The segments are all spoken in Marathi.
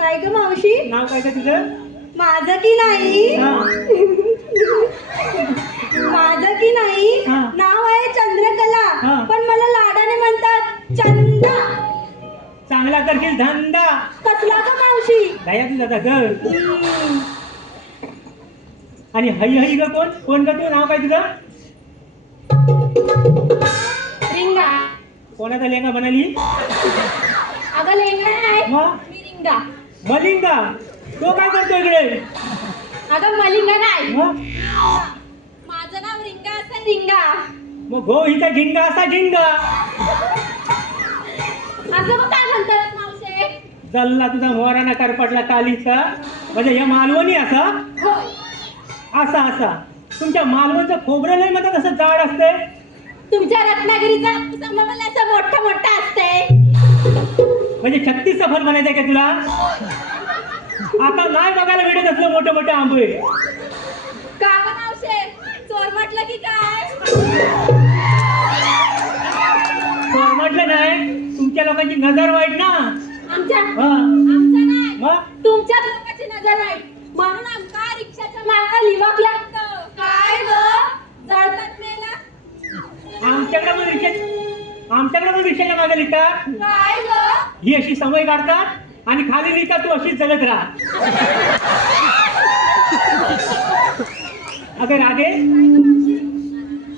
काय ग मावशी? नाव काय का तुझं? माझं की नाही? माझं की नाही नाव आहे चंद्रकला, पण मला लाडाने म्हणतात चंदा. चांगला करशील धंदा. कसला ग मावशी? दया तुझा ग. आणि हई हई ग कोण कोण ग तू? नाव काय तुझं? रिंगा. कोणाचा लेंगा म्हणाली? अगं लेंगा आहे. मी रिंगा. मलिंगा. तो काय करतो इकडे? अगं मलिंगा नाही. माझं नाव रिंगा असं रिंगा. मग गो हिचा झिंगा असा झिंगा. असं मग काय म्हणतात मावशे? जल्ला तुझा मोराना करपटला कालीचा. म्हणजे हे मालवणी असा असा असा. तुमच्या मालवणचं खोबरं लय म्हणतात असं जाड असते. तुमच्या रत्नागिरीचा असं मोठं मोठं असते. म्हणजे 36 सफर म्हणायचंय का तुला? आता नाही बघायला भेटत असलं मोठं मोठं आंबे. का ग मावशे? चोर म्हटलं की काय? चोर म्हटलं नाही. तुमच्या लोकांची नजर वाईट ना. आमच्या नाही तुमच्याच लोकांची नजर वाईट. म्हणून आमका रिक्षाच्या मागं लिवाक लागतं. काय ग? जळतात मेला. आमच्याकडे पण रिक्षाच्या मागे लिहितात. काय ग? ही अशी समय काढतात आणि खाली लिहितात तू अशीच जगत राहा. अगं रागे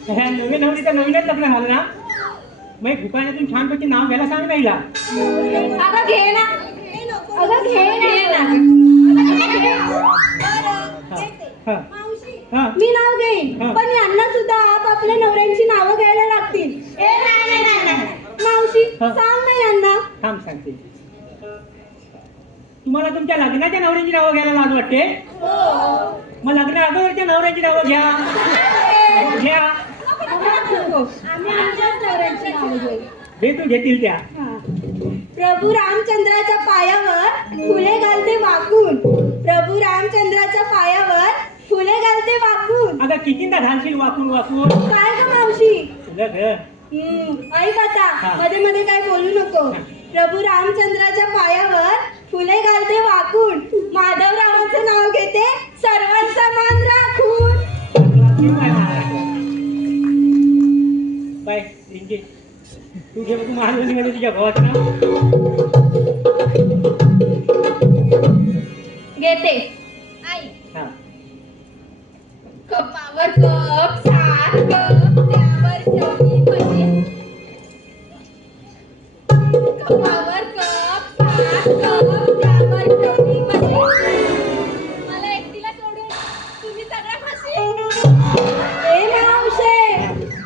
ह्या नवीन नवरीचं नवीनच लग्न झालं ना. मग दुकानातून छानपैकी नाव घ्यायला सांग नाही ला. अगं घे ना. अगं घे ना. मी नाव घेईन, पण यांना सुद्धा आपापल्या नवऱ्यांची नावं घ्यायला लागतील. मावशी सांग ना यांना. थांब सांगते. तुम्हाला तुमच्या लग्नाच्या नवऱ्यांची नावं घ्यायला लाज वाटते? मग लग्न अगोदरच्या नवऱ्यांची नावं घ्या. आम्ही आमच्याच नवऱ्यांची नावं घेऊ. तू घेतील त्या. प्रभू रामचंद्राच्या पायावर फुले घालते वाकून. प्रभू रामचंद्राच्या पायावर फुले घालते वाकून. अगं कितींदा घालशील वाकून वाकून? काय ग मावशी? तुझं ऐक आता, मध्ये मध्ये काय बोलू नको. प्रभू रामचंद्राच्या पायावर फुले घालते वाकून. माधवरावांचं नाव घेते सर्वांचा मान राखून. बाय रिंगे. तू घे तू महालवणी मध्ये तुझ्या भावाचं नाव घेते. आई कपावर कप सात कप त्यावर ठेवली म्हणे. कपावर कप सात कप त्यावर ठेवली म्हणे. मला एकटीला सोडून तुम्ही सगळ्या म्हशी. ए मावशे,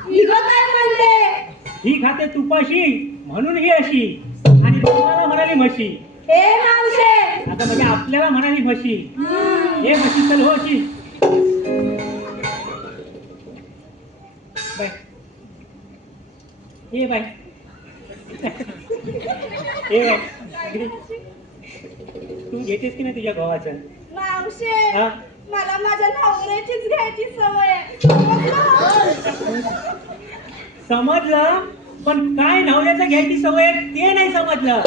ही काय म्हणते? ही खाते तुपाशी म्हणून ही अशी आणि तुम्हाला म्हणाली म्हशी. ए मावशे. आता म्हणजे आपल्याला म्हणाली म्हशी. हे म्हशी चल हो अशी. बाय ए बाय ए बाय. तू घेतेस की नाही तुझ्या भावाचं? मावशे मला माझ्या नवऱ्याचीच घ्यायची सवय आहे. समजलं, पण काय नवऱ्याचं घ्यायची सवय ते नाही समजलं.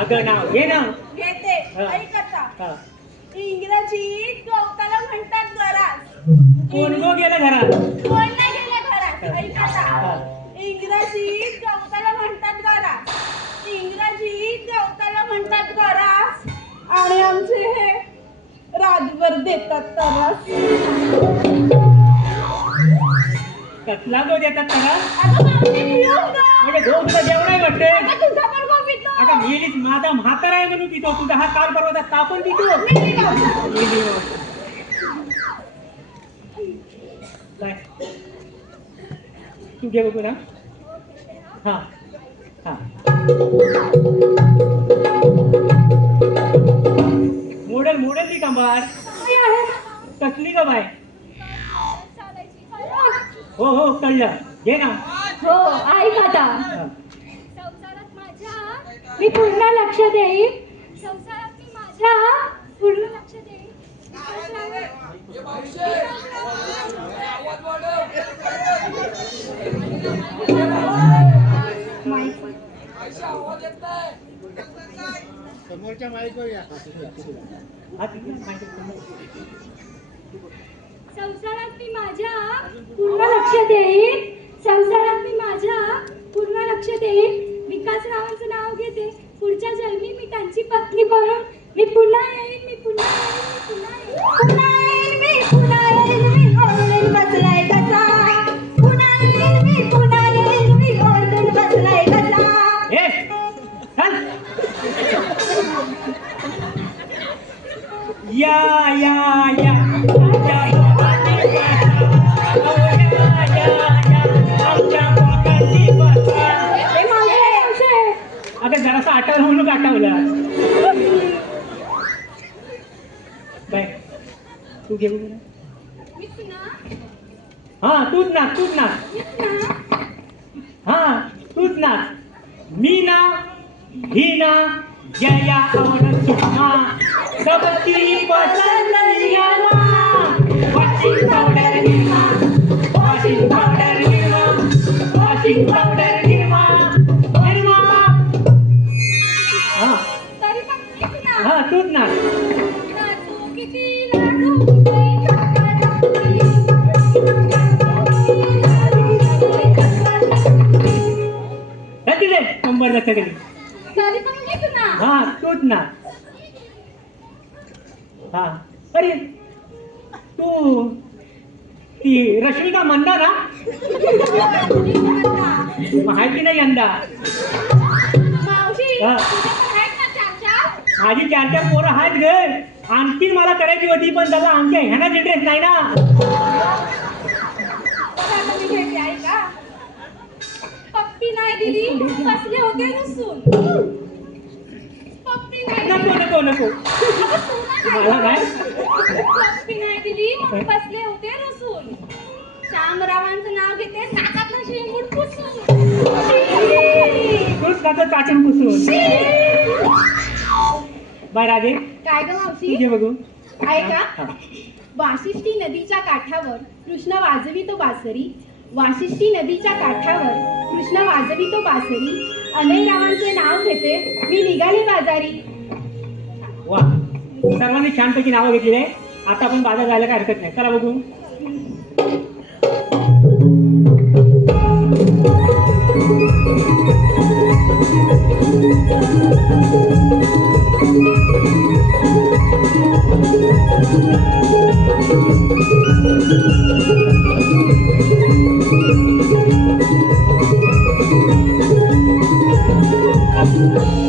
अगं नाव घे ना. घेते. ऐक आता. इंग्रजीत गवताला म्हणतात गरास. कोण गो गेलं घरात? कोण नाही गेलं घरात. ऐक आता. इंग्रजीत गवताला म्हणतात गरास. इंग्रजीत गवताला म्हणतात गरास. आणि आमचे हे राजभर देतात तरास. कसला गो देतात त्याला? म्हणजे गो तुझा जेवणाही वाटते. तुझा पण गो पितो. आता मेलीच माझा म्हातारा आहे म्हणून पितो. तुझा हा काल परवा तापण पितो. तू घे बघू ना. हा हा मॉडेल मॉडेल ती कंबार कसली ग बाय? हो हो कळलं. घे ना. हो ऐक आता. संसारात माझ्या मी पूर्ण लक्ष देईन. संसारात मी माझ्या पूर्ण लक्ष देईन. समोरच्या माईकवर या. हा, ठीक आहे, माहिती आहे. संसारात मी माझ्या पूर्ण लक्ष देईन. संसारात मी माझ्या पूर्ण लक्ष देईन. विकासरावांचं नाव घेते. पुढच्या जन्मी मी त्यांची पत्नी बनून मी पुन्हा येईन. मी पुन्हा येईन. मी पुन्हा येईन. मी ओरडून बसलाय कसा. पुन्हा येईन. मी पुन्हा येईन. मी ओरडून बसलाय कसा. ए, चल. या या या आमच्या पोटाची बसा. या या आमच्या पोटाची बसा. अगं जरासा आठवलं म्हणून आठवलं. बाय तू घे बघू. हा तूच नाच. हा तूच नाच. मी ना ही ना जया और सुषमा सबकी पसंद Nirma. Washing powder Nirma. Washing powder Nirma. Washing powder Nirma. Nirma. हा तरी पण मीच ना. हा तूच नाच. नाचू किती नाचू. तिथे कंबर लक्ष गेली. तरी पण मीच ना. हा तूच ना. हा अरे तू ती रश्मिका मंदा ना. माहिती नाही यंदा. मावशी हा. तुझ्या पण आहेत ना चाचा. माझी 4 पोरं आहेत ग. आणखी मला करायची होती पण त्याला आमच्या ह्यानाच इंटरेस्ट नाही ना. आता मी भेटली आहे का? पप्पी नाही दिली बसले होते रुसून. पप्पी नाही नको दिली. नको नको अगं तू नाही मला काय. पप्पी नाही दिली म्हणून बसले होते रुसून. शामरावांचं नाव घेते नाकातलं शेंबूड पुसून. तूच का तर चाचून पुसून. बाय राजे काय ग मावशी तुझे बघू. ऐका हा. वाशिष्ठी नदीच्या काठावर कृष्ण वाजवितो बासरी. वाशिष्ठी नदीच्या काठावर कृष्ण वाजवितो बासरी. अनय रावांचे नाव घेते मी निघाले बाजारी. वा सर्वांनी छानपैकी नावं घेतलेली आहे. आता आपण बाजार जायला काय हरकत नाही. चला बघू.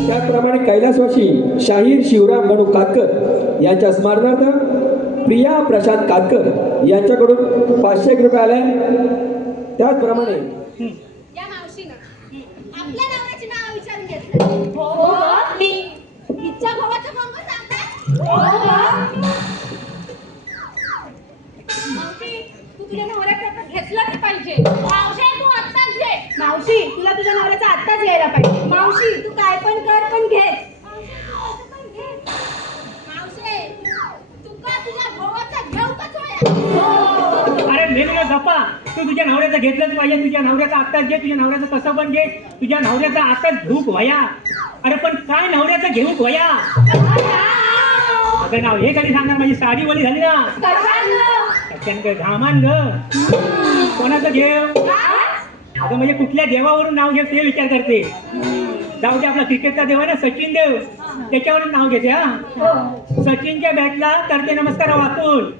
त्याचप्रमाणे कैलासवासी शाहीर शिवराम गणू कातकर यांच्या स्मरणार्थ प्रिया प्रशांत कातकर यांच्याकडून 500 रुपये आले. त्याचप्रमाणे या मावशीनं आपल्या नवऱ्याचे नाव विचारून घेतलं. हो मी हिच्या भावाचं मंग सांगताय. मावशी तू तुझ्या नवऱ्याचं घेतलंच पाहिजे. मावशी तू आत्ताच घे. मावशी तुला तुझ्या नवऱ्याचा आत्ताच घ्यायला पाहिजे. मावशी तू काय पण कर पण घे. मावशी तू का तुझ्या भावाचा घेऊ का चोया. अरे मेलेला गप्पा. तू तुझ्या नवऱ्याचं घेतलंच पाहिजे. तुझ्या नवऱ्याचं आत्ताच घे. तुझ्या नवऱ्याचं कसं पण घे. तुझ्या नवऱ्याचा आत्ताच घेऊक वया. अरे पण काय नवऱ्याचं घेऊक वया. अगं नाव हे कधी सांगणार. माझी साडी वली झाली ना. त्याच्यानंतर घामान ग. कोणाचं घेव. अगं म्हणजे कुठल्या देवावरून नाव घेव ते विचार करते. जाऊ दे आपला क्रिकेटचा देव आहे ना सचिन देव. त्याच्यावरून नाव घेते. हा सचिनच्या बॅटला करते नमस्कार वाकून.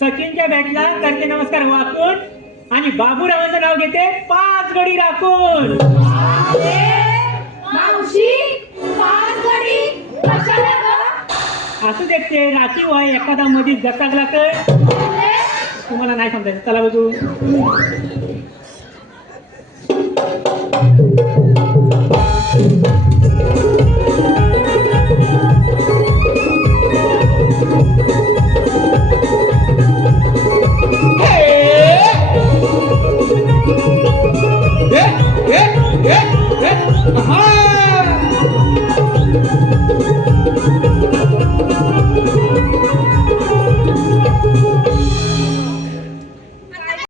सचिनच्या बॅटला करते नमस्कार वाकून. आणि बाबूरावांचं नाव घेते 5 गडी राखून. मावशी 5 गडी कशाला ग? असं देखते राखीव आहे. एखादा मधीच गटागला तर तुम्हाला नाही समजायचं. चला बघू.